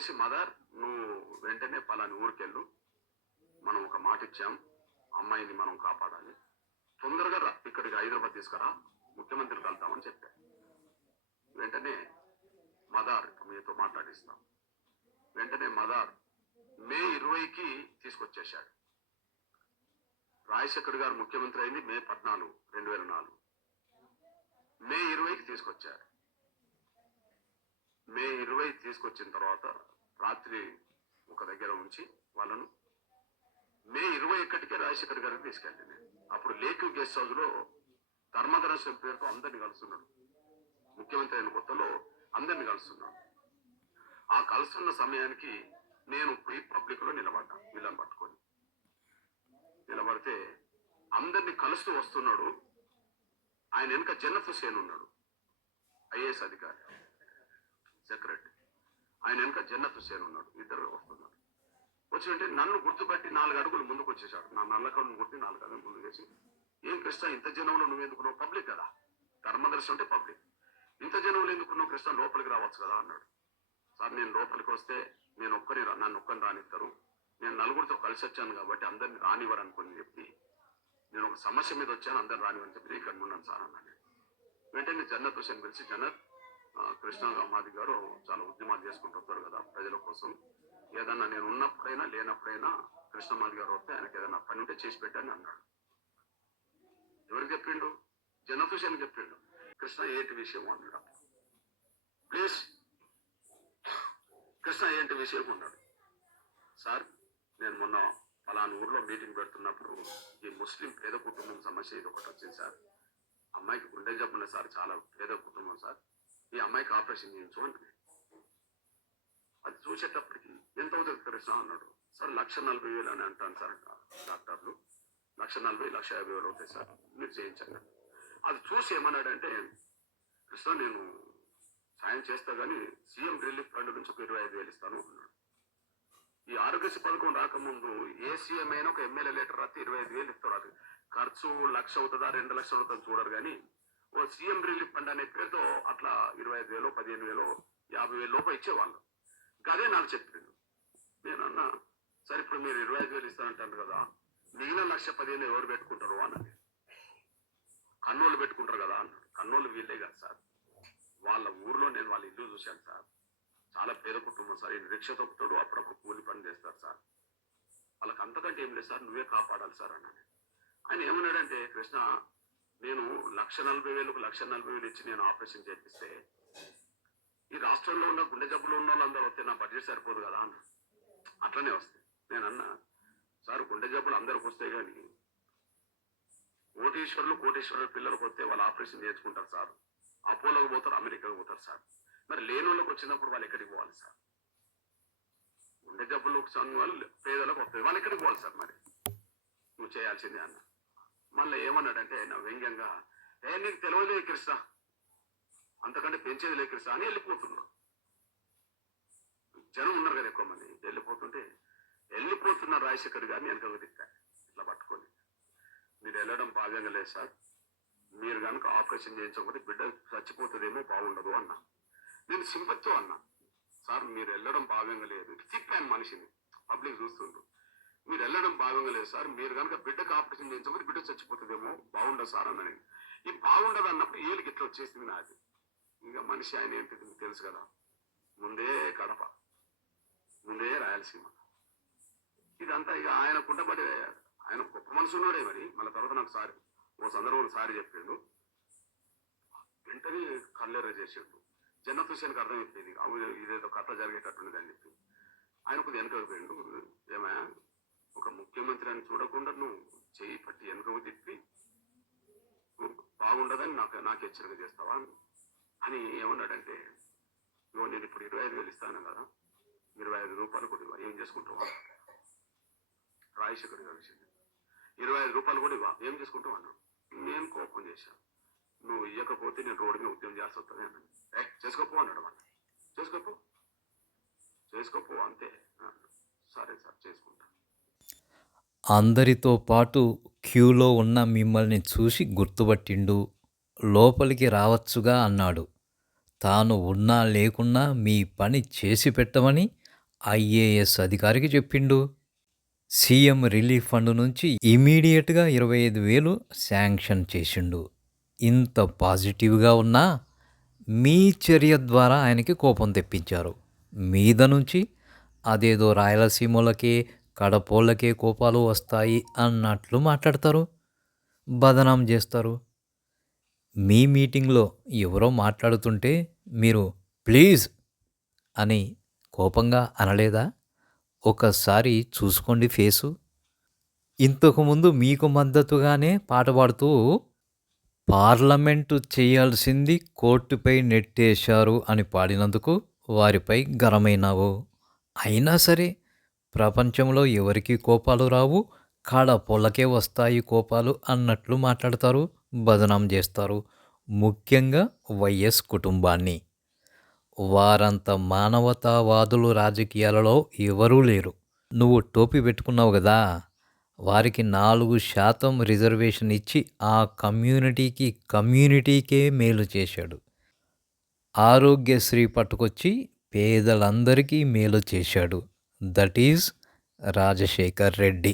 చేసి మదర్ నువ్వు వెంటనే పలాని ఊరికెళ్ళు, మనం ఒక మాట ఇచ్చాం, అమ్మాయిని మనం కాపాడాలి, తొందరగా రా ఇక్కడికి హైదరాబాద్ తీసుకురా, ముఖ్యమంత్రికి వెళ్తామని చెప్పారు. వెంటనే మదార్ మీతో మాట్లాడిస్తాం. వెంటనే మదార్ మే 20కి తీసుకొచ్చేశాడు. రాజశేఖర్ గారు ముఖ్యమంత్రి అయింది మే 14, 2004. మే 20కి తీసుకొచ్చారు. మే 20 తీసుకొచ్చిన తర్వాత రాత్రి ఒక దగ్గర ఉంచి వాళ్ళను మే 21కే రాజశేఖర్ గారిని తీసుకెళ్ళి నేను అప్పుడు లేక్ గెస్ట్ హౌస్ లో ధర్మదర్శనం పేరుతో అందరిని కలుస్తున్నాడు. ముఖ్యమంత్రి అయిన కొత్తలో అందరిని కలుస్తున్నాడు. ఆ కలుస్తున్న సమయానికి నేను పోయి పబ్లిక్ లో నిలబడ్డా. వీళ్ళని పట్టుకొని నిలబడితే అందరినీ కలుస్తూ వస్తున్నాడు. ఆయన వెనుక జన్నత్ హుసేన్ ఉన్నాడు, ఐఏఎస్ అధికారి, సెక్రటరీ. ఆయన వెనుక జన్నత్ హుసేన్ ఉన్నాడు. ఇద్దరు వస్తున్నారు. వచ్చి నన్ను గుర్తుపట్టి 4 అడుగులు ముందుకు వచ్చేసాడు. నా నల్లకడును కొట్టి 4 అడుగులు ముందుకు వేసి, ఏం కృష్ణ ఇంత జనంలో నువ్వెందుకున్నావు? పబ్లిక్ కదా, ధర్మదర్శనం అంటే పబ్లిక్. ఇంత జనంలో ఎందుకున్నావు కృష్ణ? లోపలికి రావచ్చు కదా అన్నాడు. సార్ నేను లోపలికి వస్తే నన్ను ఒక్కరిని రానిస్తారు, నేను నలుగురితో కలిసి వచ్చాను కాబట్టి అందరిని రానివ్వరు అనుకుని చెప్పి, నేను ఒక సమస్య మీద వచ్చాను, అందరిని రానివ్వని చెప్పి ఇక్కడ ఉన్నాను సార్ అన్నాడు. వెంటనే జన్నత్ హుసేన్ పిలిచి, జన్నత్ కృష్ణ మాది గారు చాలా ఉద్యమాలు చేసుకుంటుంటారు కదా ప్రజల కోసం, ఏదన్నా నేను ఉన్నప్పుడైనా లేనప్పుడైనా కృష్ణమాది గారు వస్తే ఆయనకి ఏదైనా పని ఉంటే చేసి పెట్టాను అన్నాడు. ఎవరికి చెప్పిండు? జన్నత్ హుసేన్ చెప్పిండు. కృష్ణ ఏంటి విషయం అన్నాడు. ప్లీజ్ కృష్ణ ఏంటి విషయం అన్నాడు. సార్ నేను మొన్న పలానా ఊర్లో మీటింగ్ పెడుతున్నప్పుడు ఈ ముస్లిం పేద కుటుంబం సమస్య ఇది ఒకటి వచ్చింది సార్. అమ్మాయికి గుండె జబ్బున్న సార్, చాలా పేద కుటుంబం సార్, ఈ అమ్మాయికి ఆపరేషన్ చేయించు అంటే అది చూసేటప్పటికి ఎంత అవుతుంది కృష్ణ అన్నాడు. సార్ 1,40,000 అని అంటాను సార్ డాక్టర్లు, 1,40,000, 1,50,000 అవుతాయి సార్, మీరు చేయించండి. అది చూసి ఏమన్నాడంటే, కృష్ణ నేను సాయం చేస్తా కానీ సీఎం రిలీఫ్ ఫండ్ నుంచి ఒక 25,000 ఇస్తాను అన్నాడు. ఈ ఆరోగ్యశ్రీ పథకం రాకముందు ఏ సీఎం అయినా ఒక ఎమ్మెల్యే లెటర్ రాస్తే 25,000 ఇస్తారు. అది ఖర్చు 1,00,000 అవుతుందా 2,00,000 అవుతుందని చూడరు కానీ ఓ సీఎం రిలీఫ్ ఫండ్ అనే పేరుతో అట్లా 25,000, 15,000, 50,000 లోపు ఇచ్చేవాళ్ళు. అదే నాకు చెప్పిండు. నేను అన్నా, సరే ఇప్పుడు మీరు 25,000 ఇస్తానంటారు కదా, మిగిలిన 1,15,000 ఎవరు పెట్టుకుంటారు అన్నది. కన్నోళ్ళు పెట్టుకుంటారు కదా అన్నాడు. కన్నోళ్ళు వీళ్ళే కాదు సార్, వాళ్ళ ఊర్లో నేను వాళ్ళ ఇల్లు చూశాను సార్, చాలా పేద కుటుంబం సార్, ఈయన రిక్షా తొక్కుతాడు, అప్పుడప్పుడు కూలి పని చేస్తారు సార్, వాళ్ళకి అంతకంటే ఏం లేదు సార్, నువ్వే కాపాడాలి సార్ అన్నాడు. ఆయన ఏమన్నాడంటే, కృష్ణ నేను 1,40,000కు 1,40,000 ఇచ్చి నేను ఆపరేషన్ చేపిస్తే ఈ రాష్ట్రంలో ఉన్న గుండె జబ్బులు ఉన్న వాళ్ళందరూ వస్తే నా బడ్జెట్ సరిపోదు కదా అన్న. అట్లనే వస్తాయి. నేను అన్నా, సార్ గుండె జబ్బులు అందరికి వస్తాయి కానీ కోటీశ్వరులు పిల్లలకు వస్తే వాళ్ళు ఆపరేషన్ చేసుకుంటారు సార్, అపోలోకి పోతారు, అమెరికాకు పోతారు సార్, మరి లేని వాళ్ళకి వచ్చినప్పుడు వాళ్ళు ఎక్కడికి పోవాలి సార్? గుండె జబ్బులకు వాళ్ళు పేదలకు వస్తాయి, వాళ్ళు ఎక్కడికి పోవాలి సార్? మరి నువ్వు చేయాల్సిందే అన్న. మళ్ళీ ఏమన్నాడంటే నా వ్యంగ్యంగా, నీకు తెలియలేదు కృష్ణ, అంతకంటే పెంచేది లేదు కృష్ణ అని వెళ్ళిపోతున్నాడు. జనం ఉన్నారు కదా ఎక్కువ మంది. వెళ్ళిపోతున్న రాజశేఖర్ గారిని వెనక తిప్పాడు ఇట్లా పట్టుకొని, మీరు వెళ్ళడం భావ్యంగా లేదు సార్, మీరు కనుక ఆపరేషన్ చేయించకపోతే బిడ్డ చచ్చిపోతుందేమో, బాగుండదు అన్నా. నేను సింపత్తో అన్నా, సార్ మీరు వెళ్ళడం భావ్యంగా లేదు, తిప్పాను మనిషిని, పబ్లిక్ చూస్తుండ్రు, మీరు వెళ్ళడం భావ్యంగా లేదు సార్, మీరు కనుక బిడ్డకు ఆపరేషన్ చేయించకపోతే బిడ్డ చచ్చిపోతుందేమో, బాగుండదు సార్ అన్న. నేను ఈ బాగుండదు అన్నప్పుడు ఏళ్ళకి ఇట్లా వచ్చేసింది నాది. ఇంకా మనిషి ఆయన ఏంటి తెలుసు కదా, ముందే కడప, ముందే రాయలసీమ, ఇదంతా ఇక ఆయన కుంటపడి, ఆయన గొప్ప మనసు ఉన్నాడే. మరి మళ్ళీ తర్వాత నాకు సారి ఓ సందర్భంలో సారి చెప్పిండు. వెంటనే కల్లెర్ర చేసిండు. జన్నత్ హుసేన్కి అర్థమైపోయింది, ఇదేదో కథ జరిగేటట్టుండదు అని చెప్పి ఆయన కొద్దిగా వెనకకు పోయిండు. ఏమయ్యా, ఒక ముఖ్యమంత్రి అని చూడకుండా నువ్వు చేయి పట్టి వెనకకు తిప్పి బాగుండదని నాకు హెచ్చరిక చేస్తావా అని ఏమన్నాడంటే, ఇవ్వ నేను ఇప్పుడు 25,000 ఇస్తాను కదా, 25 రూపాయలు కూడా ఇవ్వ, ఏం చేసుకుంటావా? రాజశేఖర్ గారు విషయం 25 రూపాయలు కూడా ఇవ్వ, ఏం చేసుకుంటావు అన్నాడు. నేను కోపం చేశాను, నువ్వు ఇవ్వకపోతే నేను రోడ్డు మీద ఉద్యమం చేసి వస్తుంది అన్నాడు. చేసుకోపో అన్నాడు. మన చేసుకోపో అంతే. సరే సార్ చేసుకుంటా. అందరితో పాటు క్యూలో ఉన్న మిమ్మల్ని చూసి గుర్తుపట్టిండు, లోపలికి రావచ్చుగా అన్నాడు. తాను ఉన్నా లేకున్నా మీ పని చేసి పెట్టమని ఐఏఎస్ అధికారికి చెప్పిండు. సీఎం రిలీఫ్ ఫండ్ నుంచి ఇమీడియట్గా 25,000 శాంక్షన్ చేసిండు. ఇంత పాజిటివ్గా ఉన్నా మీ చర్య ద్వారా ఆయనకి కోపం తెప్పించారు. మీద నుంచి అదేదో రాయలసీమలకే కడపోళ్ళకే కోపాలు వస్తాయి అన్నట్లు మాట్లాడతారు, బదనాం చేస్తారు. మీ మీటింగ్లో ఎవరో మాట్లాడుతుంటే మీరు ప్లీజ్ అని కోపంగా అనలేదా? ఒకసారి చూసుకోండి ఫేసు. ఇంతకుముందు మీకు మద్దతుగానే పాట పాడుతూ పార్లమెంటు చేయాల్సింది కోర్టుపై నెట్టేశారు అని పాడినందుకు వారిపై గరమైనావు. అయినా సరే ప్రపంచంలో ఎవరికి కోపాలు రావు, కడపొల్లకే వస్తాయి కోపాలు అన్నట్లు మాట్లాడతారు, బదనాం చేస్తారు. ముఖ్యంగా వైఎస్ కుటుంబాన్ని. వారంత మానవతావాదులు రాజకీయాలలో ఎవరూ లేరు. నువ్వు టోపీ పెట్టుకున్నావు కదా, వారికి 4% రిజర్వేషన్ ఇచ్చి ఆ కమ్యూనిటీకే మేలు చేశాడు. ఆరోగ్యశ్రీ పట్టుకొచ్చి పేదలందరికీ మేలు చేశాడు. That is Rajasekhar Reddy.